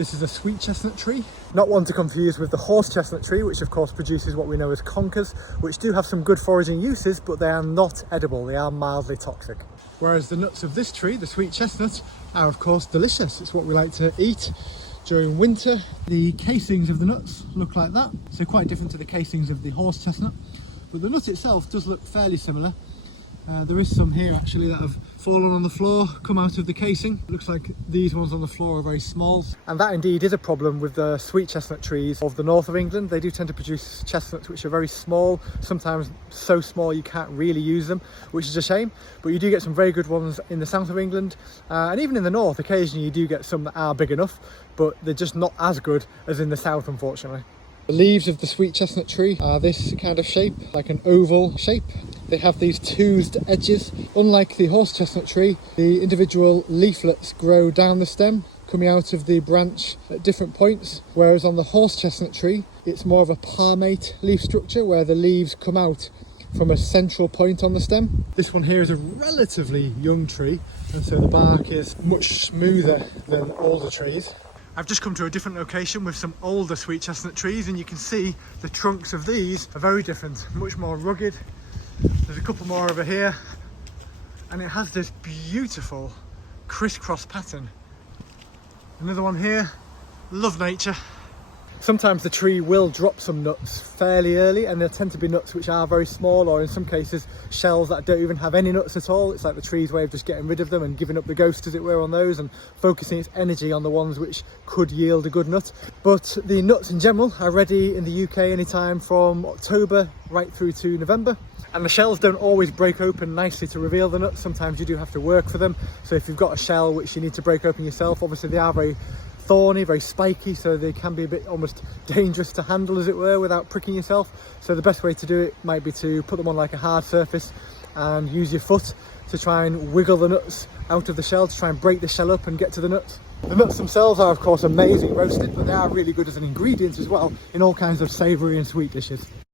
This is a sweet chestnut tree, not one to confuse with the horse chestnut tree, which of course produces what we know as conkers, which do have some good foraging uses, but they are not edible, they are mildly toxic. Whereas the nuts of this tree, the sweet chestnut, are of course delicious. It's what we like to eat during winter. The casings of the nuts look like that, so quite different to the casings of the horse chestnut, but the nut itself does look fairly similar. There is some here actually that have fallen on the floor, come out of the casing. It looks like these ones on the floor are very small. And that indeed is a problem with the sweet chestnut trees of the north of England. They do tend to produce chestnuts which are very small, sometimes so small you can't really use them, which is a shame. But you do get some very good ones in the south of England, and even in the north occasionally you do get some that are big enough, but they're just not as good as in the south, unfortunately. The leaves of the sweet chestnut tree are this kind of shape, like an oval shape. They have these toothed edges. Unlike the horse chestnut tree, the individual leaflets grow down the stem, coming out of the branch at different points, whereas on the horse chestnut tree, it's more of a palmate leaf structure where the leaves come out from a central point on the stem. This one here is a relatively young tree, and so the bark is much smoother than older trees. I've just come to a different location with some older sweet chestnut trees, and you can see the trunks of these are very different, much more rugged. There's a couple more over here, and it has this beautiful crisscross pattern. Another one here. Love nature. Sometimes the tree will drop some nuts fairly early, and there tend to be nuts which are very small, or in some cases shells that don't even have any nuts at all. It's like the tree's way of just getting rid of them and giving up the ghost, as it were, on those, and focusing its energy on the ones which could yield a good nut. But the nuts in general are ready in the UK anytime from October right through to November. And the shells don't always break open nicely to reveal the nuts. Sometimes you do have to work for them. So if you've got a shell which you need to break open yourself, obviously they are very thorny, very spiky, so they can be a bit almost dangerous to handle, as it were, without pricking yourself. So the best way to do it might be to put them on like a hard surface and use your foot to try and wiggle the nuts out of the shell, to try and break the shell up and get to the nuts. The nuts themselves are of course amazing roasted, but they are really good as an ingredient as well in all kinds of savoury and sweet dishes.